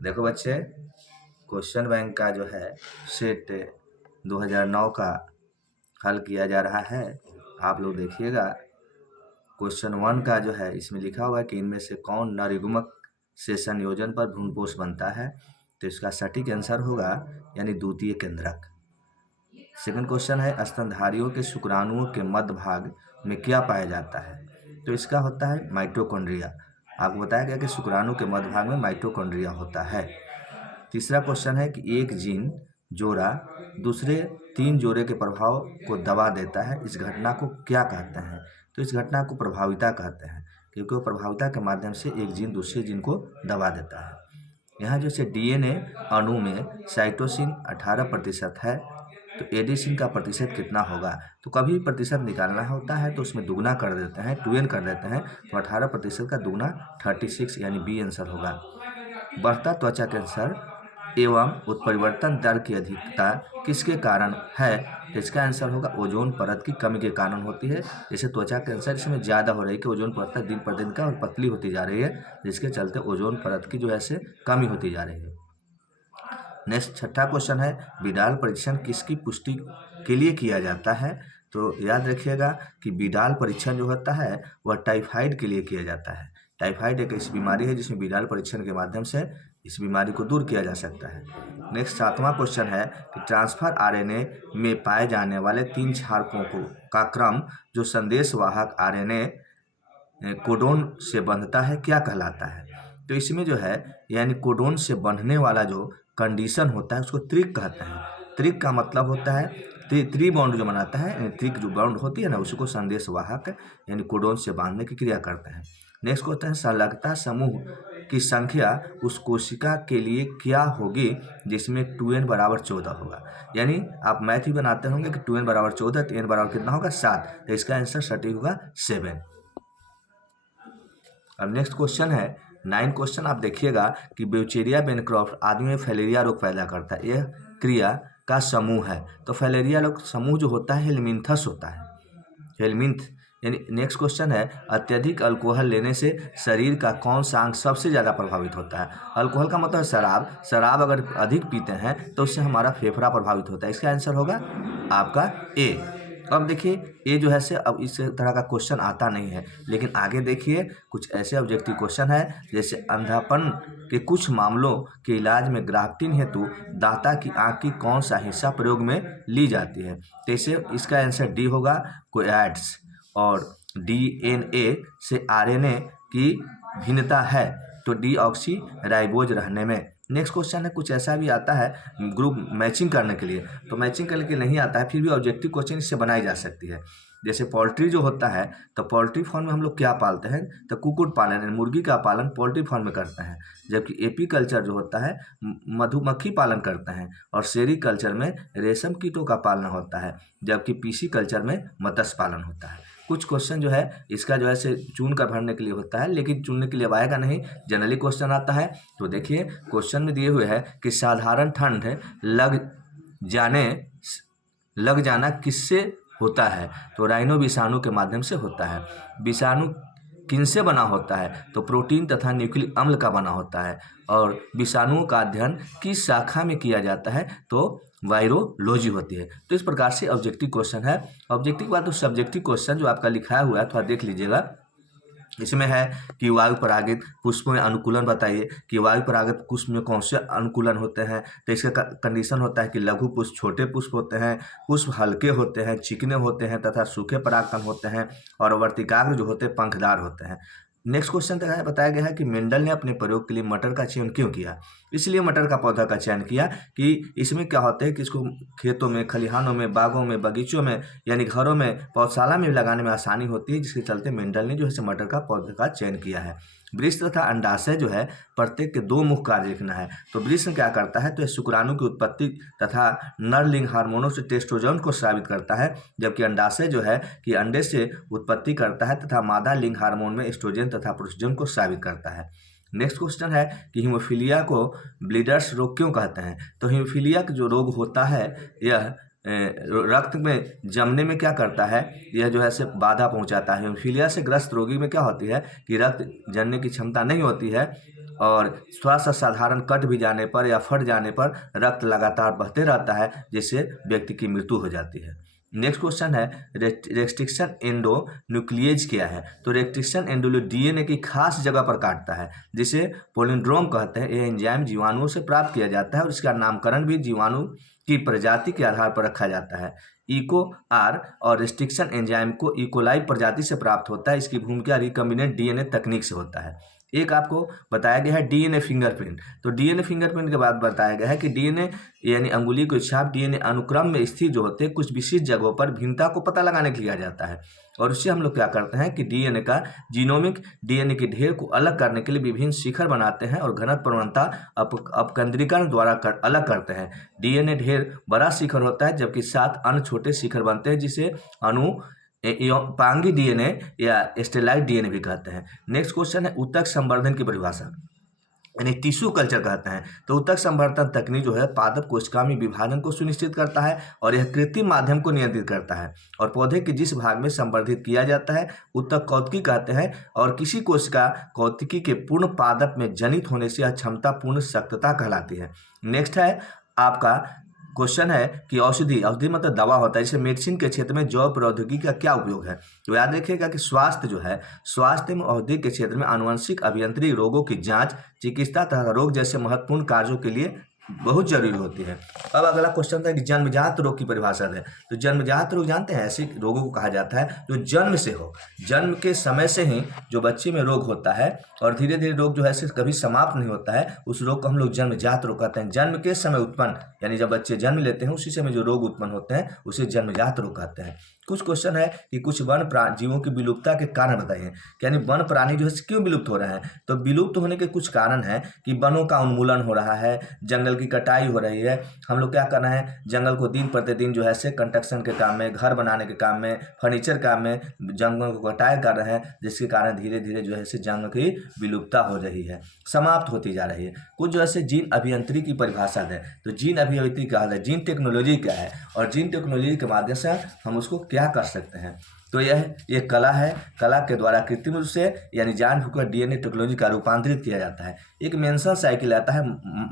देखो बच्चे, question bank का जो है सेट 2009 का हल किया जा रहा है। आप लोग देखिएगा, क्वेश्चन 1 का जो है इसमें लिखा हुआ है कि इनमें से कौन नरयुग्मक से संयोजन पर भ्रूणपोष बनता है। तो इसका सटीक आंसर होगा यानी द्वितीय केंद्रक। सेकंड क्वेश्चन है, स्तनधारियों के शुक्राणुओं के मध्य भाग में क्या पाया जाता है। तो इसका होता है माइटोकॉन्ड्रिया। आपको बताया गया कि शुक्राणु के मध्य भाग में माइटोकॉन्ड्रिया होता है। तीसरा क्वेश्चन है कि एक जीन जोड़ा दूसरे 3 जोड़े के प्रभाव को दबा देता है, इस घटना को क्या कहते हैं। तो इस घटना को प्रभाविता कहते हैं, क्योंकि वो प्रभाविता के माध्यम से एक जीन दूसरे जीन को दबा देता है। यहाँ जैसे डीएनए अणु में साइटोसिन 18% है, तो एडिसिन का प्रतिशत कितना होगा। तो कभी प्रतिशत निकालना होता है तो उसमें दुगना कर देते हैं, 2n कर देते हैं, तो 18% का दुगना 36 यानी बी आंसर होगा। बढ़ता त्वचा कैंसर एवं उत्परिवर्तन दर की अधिकता किसके कारण है। तो इसका आंसर होगा ओजोन परत की कमी के कारण होती है। जैसे त्वचा कैंसर इसमें ज़्यादा हो रही है कि ओजोन परत दिन प्रतिदिन का और पतली होती जा रही है, जिसके चलते ओजोन परत की जो है से कमी होती जा रही है। नेक्स्ट छठा क्वेश्चन है, विडाल परीक्षण किसकी पुष्टि के लिए किया जाता है। तो याद रखिएगा कि विडाल परीक्षण जो होता है वह टाइफाइड के लिए किया जाता है। टाइफाइड एक ऐसी बीमारी है जिसमें विडाल परीक्षण के माध्यम से इस बीमारी को दूर किया जा सकता है। नेक्स्ट सातवां क्वेश्चन है कि ट्रांसफर आरएनए में पाए जाने वाले 3 क्षारकों का क्रम जो संदेशवाहक आरएनए कोडोन से बंधता है क्या कहलाता है। तो इसमें जो है यानी कोडोन से बंधने वाला जो कंडीशन होता है उसको त्रिक कहते हैं। त्रिक का मतलब होता है त्रि बॉन्ड जो बनाता है, यानी त्रिक जो बॉन्ड होती है ना उसको संदेशवाहक यानी कोडोन से बांधने की क्रिया करते हैं। नेक्स्ट क्वेश्चन है, संलग्नता समूह की संख्या उस कोशिका के लिए क्या होगी जिसमें 2n बराबर 14 होगा। यानी आप मैथ ही बनाते होंगे कि 2n बराबर 14 तो n बराबर कितना होगा 7, तो इसका आंसर सटीक होगा 7। अब नेक्स्ट क्वेश्चन है 9 क्वेश्चन। आप देखिएगा कि ब्यूचेरिया बेनक्रॉफ्ट आदमी में फैलेरिया रोग पैदा करता है, यह क्रिया का समूह है। तो फैलेरिया रोग समूह जो होता है हेलमिंथस होता है, हेलमिंथ। यानी नेक्स्ट क्वेश्चन है, अत्यधिक अल्कोहल लेने से शरीर का कौन सा अंग सबसे ज़्यादा प्रभावित होता है। अल्कोहल का मतलब शराब, शराब अगर अधिक पीते हैं तो उससे हमारा फेफड़ा प्रभावित होता है। इसका आंसर होगा आपका ए। अब देखिए ये जो है से अब इस तरह का क्वेश्चन आता नहीं है, लेकिन आगे देखिए कुछ ऐसे ऑब्जेक्टिव क्वेश्चन है जैसे अंधापन के कुछ मामलों के इलाज में ग्राफ्टिन हेतु दाता की आंख की कौन सा हिस्सा प्रयोग में ली जाती है। तो इसे इसका आंसर डी होगा कोएड्स। और डीएनए से आरएनए की भिन्नता है तो डीऑक्सी राइबोज रहने में। नेक्स्ट क्वेश्चन है कुछ ऐसा भी आता है ग्रुप मैचिंग करने के लिए, तो मैचिंग करने के लिए नहीं आता है, फिर भी ऑब्जेक्टिव क्वेश्चन इससे बनाई जा सकती है। जैसे पोल्ट्री जो होता है तो पोल्ट्री फार्म में हम लोग क्या पालते हैं, तो कुक्कुट पालन यानी मुर्गी का पालन पोल्ट्री फार्म में करते हैं। जबकि एपी कल्चर जो होता है मधुमक्खी पालन करते हैं, और सेरी कल्चर में रेशम कीटों का पालन होता है, जबकि पीसी कल्चर में मत्स्य पालन होता है। कुछ क्वेश्चन जो है इसका जो है से चुन कर भरने के लिए होता है, लेकिन चुनने के लिए अब आएगा नहीं, जनरली क्वेश्चन आता है। तो देखिए क्वेश्चन में दिए हुए है कि साधारण ठंड लग जाना किससे होता है। तो राइनो विषाणु के माध्यम से होता है। विषाणु किनसे बना होता है, तो प्रोटीन तथा न्यूक्लिक अम्ल का बना होता है। और विषाणुओं का अध्ययन किस शाखा में किया जाता है, तो वायरोलॉजी होती है। तो इस प्रकार से ऑब्जेक्टिव क्वेश्चन है। ऑब्जेक्टिव के बाद तो सब्जेक्टिव क्वेश्चन जो आपका लिखाया हुआ है थोड़ा देख लीजिएगा। इसमें है कि वायु परागित पुष्प में अनुकूलन बताइए कि वायु परागित पुष्प में कौन से अनुकूलन होते हैं। तो इसका कंडीशन होता है कि लघु पुष्प छोटे पुष्प होते हैं, पुष्प हल्के होते हैं, चिकने होते हैं तथा सूखे परागकण होते हैं, और वर्तिकाग्र जो होते हैं पंखदार होते हैं। नेक्स्ट क्वेश्चन बताया गया है कि मेंडल ने अपने प्रयोग के लिए मटर का चयन क्यों किया। इसलिए मटर का पौधा का चयन किया कि इसमें क्या होता है कि इसको खेतों में, खलिहानों में, बागों में, बगीचों में यानी घरों में, पौधशाला में लगाने में आसानी होती है, जिसके चलते मेंडल ने जो है मटर का पौधे का चयन किया है। वृष तथा अंडाशय जो है प्रत्येक के 2 मुख्य कार्य लिखना है। तो वृष क्या करता है, तो शुक्राणु की उत्पत्ति तथा नर लिंग हार्मोनों से टेस्टोजन को स्रावित करता है, जबकि अंडाशय जो है कि अंडे से उत्पत्ति करता है तथा मादा लिंग हार्मोन में एस्ट्रोजन तथा प्रोस्टेरोन को स्रावित करता है। नेक्स्ट क्वेश्चन है कि हीमोफीलिया को ब्लीडर्स रोग क्यों कहते हैं। तो हीमोफीलिया जो रोग होता है यह रक्त में जमने में क्या करता है, यह जो है से बाधा पहुंचाता है। हीमोफीलिया से ग्रस्त रोगी में क्या होती है कि रक्त जमने की क्षमता नहीं होती है, और थोड़ा सा साधारण कट भी जाने पर या फट जाने पर रक्त लगातार बहते रहता है, जिससे व्यक्ति की मृत्यु हो जाती है। नेक्स्ट क्वेश्चन है रेस्ट्रिक्शन एंडो न्यूक्लिएज क्या है? तो रेस्ट्रिक्शन एंडो डीएनए की खास जगह पर काटता है, जिसे पोलिंड्रोम कहते हैं। यह एंजाइम जीवाणुओं से प्राप्त किया जाता है और इसका नामकरण भी जीवाणु की प्रजाति के आधार पर रखा जाता है। इको आर और रेस्ट्रिक्शन एंजाइम को इकोलाई प्रजाति से प्राप्त होता है। इसकी भूमिका रिकम्बिनेंट डीएनए तकनीक से होता है। एक आपको बताया गया है डीएनए फिंगरप्रिंट। तो डीएनए फिंगरप्रिंट के बाद बताया गया है कि डीएनए यानी अंगुली के छाप डीएनए अनुक्रम में स्थित जो होते हैं कुछ विशिष्ट जगहों पर भिन्नता को पता लगाने के लिए किया जाता है, और उससे हम लोग क्या करते हैं कि डीएनए का जीनोमिक डीएनए के ढेर को अलग करने के लिए विभिन्न शिखर बनाते हैं और घनत्व प्रवणता अपकेंद्रीकरण द्वारा अलग करते हैं। डीएनए ढेर बड़ा शिखर होता है, जबकि 7 अन्य छोटे शिखर बनते हैं, जिसे पांगी डीएनए या स्टेरॉइड डीएनए भी कहते हैं। नेक्स्ट क्वेश्चन है ऊतक संवर्धन की परिभाषा, यानी टिश्यू कल्चर कहते हैं। तो ऊतक संवर्धन तकनीक जो है पादप कोशिका में विभाजन को सुनिश्चित करता है और यह कृत्रिम माध्यम को नियंत्रित करता है, और पौधे के जिस भाग में संवर्धित किया जाता है ऊतक कौतिकी कहते हैं, और किसी कोशिका कौतिकी के पूर्ण पादप में जनित होने से यह क्षमता पूर्ण सख्तता कहलाती है। नेक्स्ट है आपका क्वेश्चन है कि औषधि मतलब दवा होता है, जैसे मेडिसिन के क्षेत्र में जैव प्रौद्योगिकी का क्या उपयोग है? तो याद रखिएगा कि स्वास्थ्य में औषधि के क्षेत्र में आनुवंशिक अभियांत्रिक रोगों की जांच, चिकित्सा तथा रोग जैसे महत्वपूर्ण कार्यों के लिए बहुत जरूरी होती है। अब अगला क्वेश्चन था कि जन्मजात रोग की परिभाषा है। तो जन्मजात रोग जानते हैं, ऐसे रोगों को कहा जाता है जो जन्म से हो, जन्म के समय से ही जो बच्चे में रोग होता है और धीरे धीरे रोग जो है सिर्फ कभी समाप्त नहीं होता है, उस रोग को हम लोग जन्मजात रोग कहते हैं। जन्म के समय उत्पन्न, यानी जब बच्चे जन्म लेते हैं उसी समय जो रोग उत्पन्न होते हैं उसे जन्मजात रोग कहते हैं। कुछ क्वेश्चन है कि कुछ वन जीवों की विलुप्तता के कारण बताइए, यानी वन प्राणी जो है क्यों विलुप्त हो रहे हैं? तो विलुप्त होने के कुछ कारण है कि वनों का उन्मूलन हो रहा है, जंगल की कटाई हो रही है। हम लोग क्या कर रहे हैं, जंगल को दिन प्रतिदिन जो है से कंस्ट्रक्शन के काम में, घर बनाने के काम में, फर्नीचर काम में जंगलों को कटाई कर रहे हैं, जिसके कारण धीरे धीरे जो है से जंगल की विलुप्तता हो रही है, समाप्त होती जा रही है। कुछ जो है से जीन अभियंत्रिकी की परिभाषा है। तो जीन अभियंत्रिकी क्या है, जीन टेक्नोलॉजी क्या है, और जीन टेक्नोलॉजी के माध्यम से हम उसको क्या कर सकते हैं? तो यह कला है। कला के द्वारा कृत्रिम रूप से यानी जानबूझकर डीएनए टेक्नोलॉजी का रूपांतरित किया जाता है। एक मेंशन साइकिल आता है,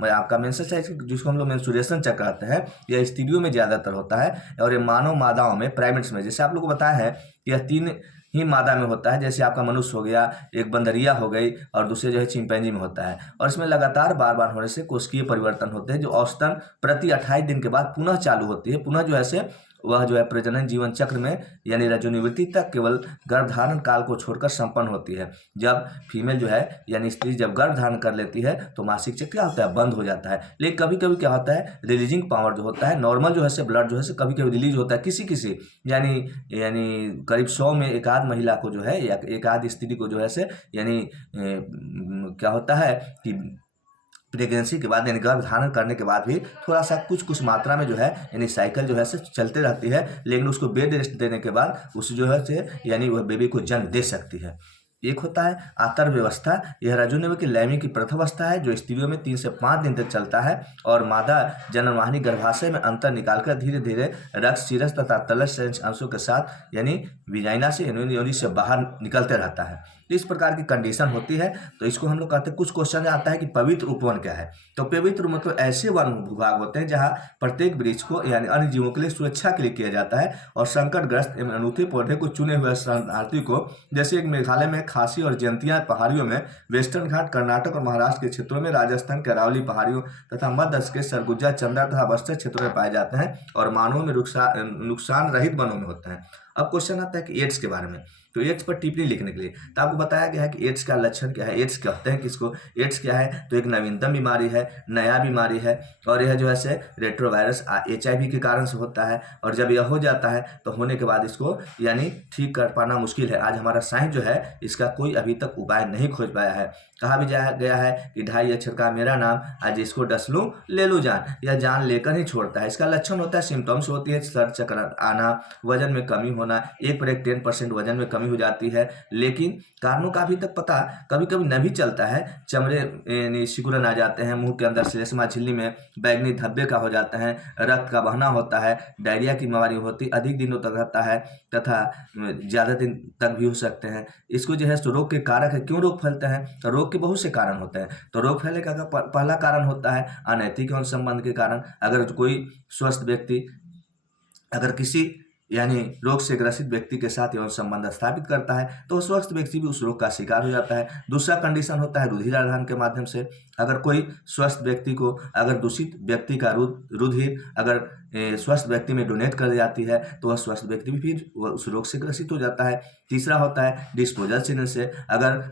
आपका मेंशन साइकिल जिसको हम लोग मेंस्ट्रुएशन चक्र कहते हैं, यह स्त्रियों में ज़्यादातर होता है और ये मानव मादाओं में, प्राइमेट्स में, जैसे आप लोग को बताया है यह 3 ही मादा में होता है, जैसे आपका मनुष्य हो गया, एक बंदरिया हो गई और दूसरे जो है चिंपैंजी में होता है। और इसमें लगातार बार बार होने से कोशिकीय परिवर्तन होते हैं, जो औसतन प्रति 28 दिन के बाद पुनः चालू होती है। पुनः जो है से वह जो है प्रजनन जीवन चक्र में यानी रजोनिवृत्ति तक केवल गर्भधारण काल को छोड़कर संपन्न होती है। जब फीमेल जो है यानी स्त्री जब गर्भ धारण कर लेती है तो मासिक चक्र क्या होता है, बंद हो जाता है। लेकिन कभी कभी क्या होता है, रिलीजिंग पावर जो होता है, नॉर्मल जो है से ब्लड जो है से कभी कभी रिलीज होता है किसी यानी करीब 100 में एक आध महिला को जो है या एक आध स्त्री को जो है से यानी क्या होता है कि प्रेगनेंसी के बाद यानी गर्भ धारण करने के बाद भी थोड़ा सा कुछ मात्रा में जो है यानी साइकिल जो है से चलते रहती है, लेकिन उसको बेड रेस्ट देने के बाद उस जो है से यानी वह बेबी को जन्म दे सकती है। एक होता है आतर व्यवस्था, यह रजोनिव की लैंगिक की प्रथावस्था है जो स्त्रियों में 3 से 5 दिन तक चलता है और मादा जन्मवाहिनी गर्भाशय में अंतर निकालकर धीरे धीरे रक्त सीरस तथा तलस अंशों के साथ यानी विजाइना से योनि से बाहर निकलते रहता है। इस प्रकार की कंडीशन होती है। तो इसको हम लोग कहते हैं, कुछ क्वेश्चन आता है कि पवित्र उपवन क्या है? तो पवित्र मतलब ऐसे वन भूभाग होते हैं जहाँ प्रत्येक वृक्ष को यानी अन्य जीवों के लिए सुरक्षा के लिए किया जाता है और संकटग्रस्त एवं अनूठे पौधे को चुने हुए शरणार्थी को, जैसे एक मेघालय में खासी और जयंतिया पहाड़ियों में, वेस्टर्न घाट कर्नाटक और महाराष्ट्र के क्षेत्रों में, राजस्थान के अरावली पहाड़ियों तथा मध्य के सरगुजा, चंद्रा तथा बस्तर क्षेत्रों में पाए जाते हैं और मानव में नुकसान रहित वनों में होते हैं। अब क्वेश्चन आता है कि एड्स के बारे में। तो एड्स पर टिप्पणी लिखने के लिए तो आपको बताया गया है कि एड्स का लक्षण क्या है, एड्स कहते हैं किसको, एड्स क्या है? तो एक नवीनतम बीमारी है, नया बीमारी है और यह जो है से रेट्रोवायरस HIV के कारण से होता है। और जब यह हो जाता है तो होने के बाद इसको यानी ठीक कर पाना मुश्किल है। आज हमारा साइंस जो है इसका कोई अभी तक उपाय नहीं खोज पाया है। कहा भी गया है कि 2.5 अक्षर का मेरा नाम, आज इसको डस लूँ ले लूँ जान, यह जान लेकर ही छोड़ता है। इसका लक्षण होता है, सिम्टम्स होती है सर चक्कर आना, वजन में कमी होना, 1/10% वजन में कमी हो जाती है। लेकिन कारणों का अभी तक पता कभी कभी न भी चलता है। चमड़े यानी सिकुड़न आ जाते हैं, मुंह के अंदर श्लेष्मा झिल्ली में बैंगनी धब्बे का हो जाता है, रक्त का बहना होता है, डायरिया की बीमारी होती अधिक दिनों तक रहता है तथा ज़्यादा दिन तक भी हो सकते हैं। इसको जो है रोग के कारक है, क्यों रोग फैलते हैं? तो रोग रोग के बहुत से कारण होते हैं। तो रोग फैलने का पहला कारण होता है अनैतिक यौन संबंध के कारण। अगर कोई स्वस्थ व्यक्ति अगर किसी यानी रोग से ग्रसित व्यक्ति के साथ यौन संबंध स्थापित करता है तो स्वस्थ व्यक्ति भी उस रोग का शिकार हो जाता है। दूसरा कंडीशन होता है रुधिराधान के माध्यम से। अगर कोई स्वस्थ व्यक्ति को अगर दूषित व्यक्ति का रुधिर अगर स्वस्थ व्यक्ति में डोनेट कर जाती है तो वह स्वस्थ व्यक्ति भी फिर उस रोग से ग्रसित हो जाता है। तीसरा होता है डिस्पोजल सिरिंज से। अगर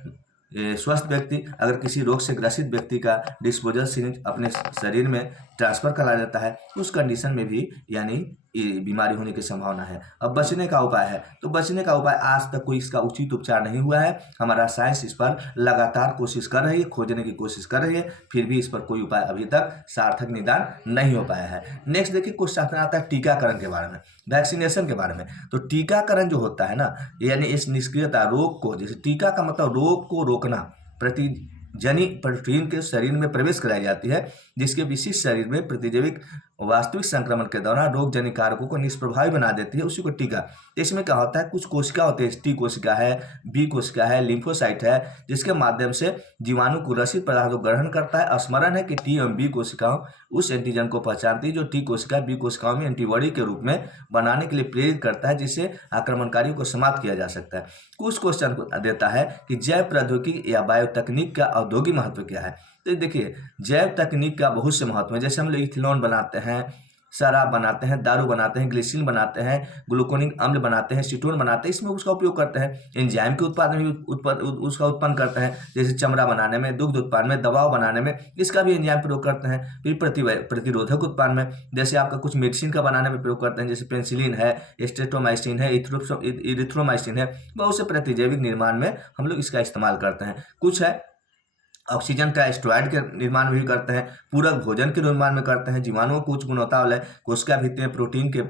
स्वस्थ व्यक्ति अगर किसी रोग से ग्रसित व्यक्ति का डिस्पोजल सिरिंज अपने शरीर में ट्रांसफर करा देता है उस कंडीशन में भी यानी बीमारी होने की संभावना है। अब बचने का उपाय है, तो बचने का उपाय आज तक कोई इसका उचित उपचार नहीं हुआ है। हमारा साइंस इस पर लगातार कोशिश कर रही है, खोजने की कोशिश कर रही है, फिर भी इस पर कोई उपाय अभी तक सार्थक निदान नहीं हो पाया है। नेक्स्ट देखिए क्वेश्चन आता है टीकाकरण के बारे में, वैक्सीनेशन के बारे में। तो टीकाकरण जो होता है ना, यानी इस निष्क्रियता रोग को, जैसे टीका का मतलब रोग को रोकना, प्रतिजनी प्रोटीन के शरीर में प्रवेश कराई जाती है जिसके विशिष्ट शरीर में प्रतिजैविक वास्तविक संक्रमण के दौरान रोग जनित कारकों को निष्प्रभावी बना देती है, उसी को टीका। इसमें क्या होता है, कुछ कोशिका होते हैं, टी कोशिका है, बी कोशिका है, लिम्फोसाइट है, जिसके माध्यम से जीवाणु को रसित पदार्थ को ग्रहण करता है। स्मरण है कि टी एवं बी कोशिकाओं उस एंटीजन को पहचानती है जो टी कोशिका बी कोशिकाओं में एंटीबॉडी के रूप में बनाने के लिए प्रेरित करता है, जिससे आक्रमणकारियों को समाप्त किया जा सकता है। कुछ क्वेश्चन को देता है कि जैव प्रौद्योगिकी या बायो तकनीक का औद्योगिक महत्व क्या है। तो देखिए जैव तकनीक का बहुत से महत्व है। जैसे हम लोग इथेनॉल बनाते हैं, शराब बनाते हैं, दारू बनाते हैं, ग्लिसरीन बनाते हैं, ग्लूकोनिक अम्ल बनाते हैं, सीटोन बनाते हैं, इसमें उसका उपयोग करते हैं। एंजाइम के उत्पादन में भी उसका उत्पन्न करते हैं, जैसे चमड़ा बनाने में, दुग्ध उत्पादन में, दवाओं बनाने में इसका भी एंजाइम प्रयोग करते हैं। फिर प्रतिरोधक उत्पादन में, जैसे आपका कुछ मेडिसिन का बनाने में प्रयोग करते हैं, जैसे पेंसिलिन है, स्ट्रेप्टोमाइसिन है, इरिथ्रोमाइसिन है, बहुत से प्रतिजैविक निर्माण में हम लोग इसका इस्तेमाल करते हैं। कुछ है ऑक्सीजन का स्टेरॉइड के निर्माण भी करते हैं, पूरक भोजन के निर्माण में करते हैं, जीवाणुओं को उच्च गुणवत्ता वाले कोशिका भित्ति में प्रोटीन के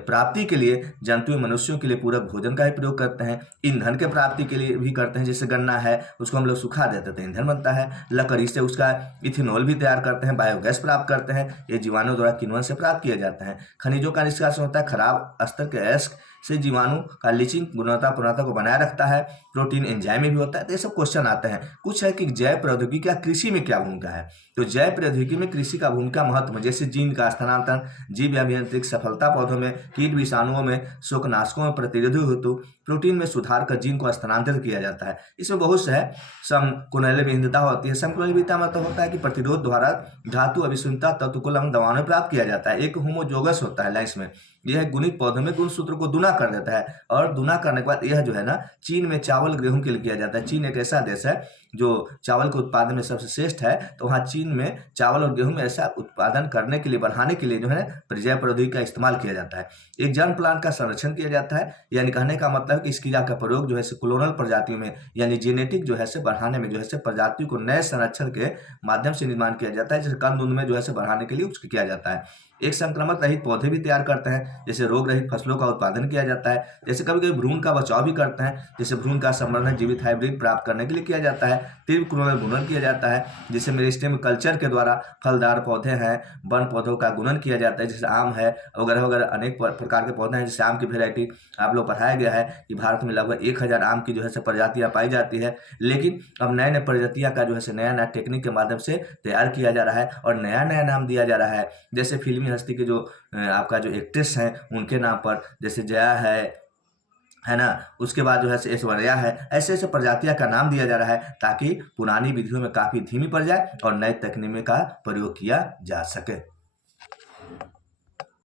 प्राप्ति के लिए जंतु मनुष्यों के लिए पूरक भोजन का ही प्रयोग करते हैं। ईंधन के प्राप्ति के लिए भी करते हैं, जैसे गन्ना है उसको हम लोग सुखा देते हैं, ईंधन बनता है। लकड़ी से उसका इथेनॉल भी तैयार करते हैं, बायोगैस प्राप्त करते हैं, ये जीवाणु द्वारा किण्वन से प्राप्त किया जाता है। खनिजों का निष्कासन होता है, खराब स्तर के अयस्क से जीवाणु का लीचिंग गुणवत्ता को बनाए रखता है। प्रोटीन एंजाइम में भी होता है। तो ये सब क्वेश्चन आते हैं। कुछ है कि जैव प्रौद्योगिकी का कृषि में क्या भूमिका है। तो जैव प्रौद्योगिकी में कृषि का भूमिका महत्व, जैसे जीन का स्थानांतरण, जीव अभियांत्रिक सफलता, पौधों में कीट विषाणुओं में, शोकनाशकों में प्रतिरोधी हेतु प्रोटीन में सुधार कर जीन को स्थानांतरित किया जाता है। इसमें बहुत से है समकुलनीय विविधता होती है। समकुलनीय विविधता मतलब होता है कि प्रतिरोध द्वारा धातु अभिसुन्नता तत्व को दवाओं में प्राप्त किया जाता है। एक होमोजोगस होता है लाइस में, यह गुणित पौधों में गुणसूत्र को दुना कर देता है, और दुना करने के बाद यह जो है ना, चीन में चावल गेहूं के लिए किया जाता है। चीन एक ऐसा देश है जो चावल के उत्पादन में सबसे श्रेष्ठ है, तो वहाँ चीन में चावल और गेहूं में ऐसा उत्पादन करने के लिए, बढ़ाने के लिए जो है जैव प्रौद्योगिकी का इस्तेमाल किया जाता है। एक जर्म प्लांट का संरक्षण किया जाता है, यानी कहने का मतलब कि इस क्रिया का प्रयोग जो है क्लोनल प्रजातियों में, यानी जेनेटिक जो है बढ़ाने में, जो है प्रजातियों को नए संरक्षण के माध्यम से निर्माण किया जाता है, जैसे कंद उंद में जो है बढ़ाने के लिए उसको किया जाता है। एक संक्रमण रहित पौधे भी तैयार करते हैं, जैसे रोग रहित फसलों का उत्पादन किया जाता है। जैसे कभी कभी भ्रूण का बचाव भी करते हैं, जैसे भ्रूण का संवर्धन जीवित हाइब्रिड प्राप्त करने के लिए किया जाता है। तीव्र क्लोनल गुणन किया जाता है, जिसे मेरिस्टेम कल्चर के द्वारा फलदार पौधे हैं, वन पौधों का गुणन किया जाता है, जैसे आम है वगैरह वगैरह अनेक प्रकार के पौधे हैं। जैसे आम की वेराइटी आप लोग पढ़ाया गया है कि भारत में लगभग 1000 आम की जो है प्रजातियां पाई जाती है, लेकिन अब नए नए प्रजातियां का जो है नया नया टेक्निक के माध्यम से तैयार किया जा रहा है और नया नया नाम दिया जा रहा है। जैसे फिल्मी हस्ती के जो आपका जो एक्ट्रेस हैं उनके नाम पर, जैसे जया है ना, उसके बाद जो है ऐश्वर्या है, ऐसे ऐसे प्रजातियां का नाम दिया जा रहा है ताकि पुरानी विधियों में काफी धीमी पड़ जाए और नए तकनीक का प्रयोग किया जा सके।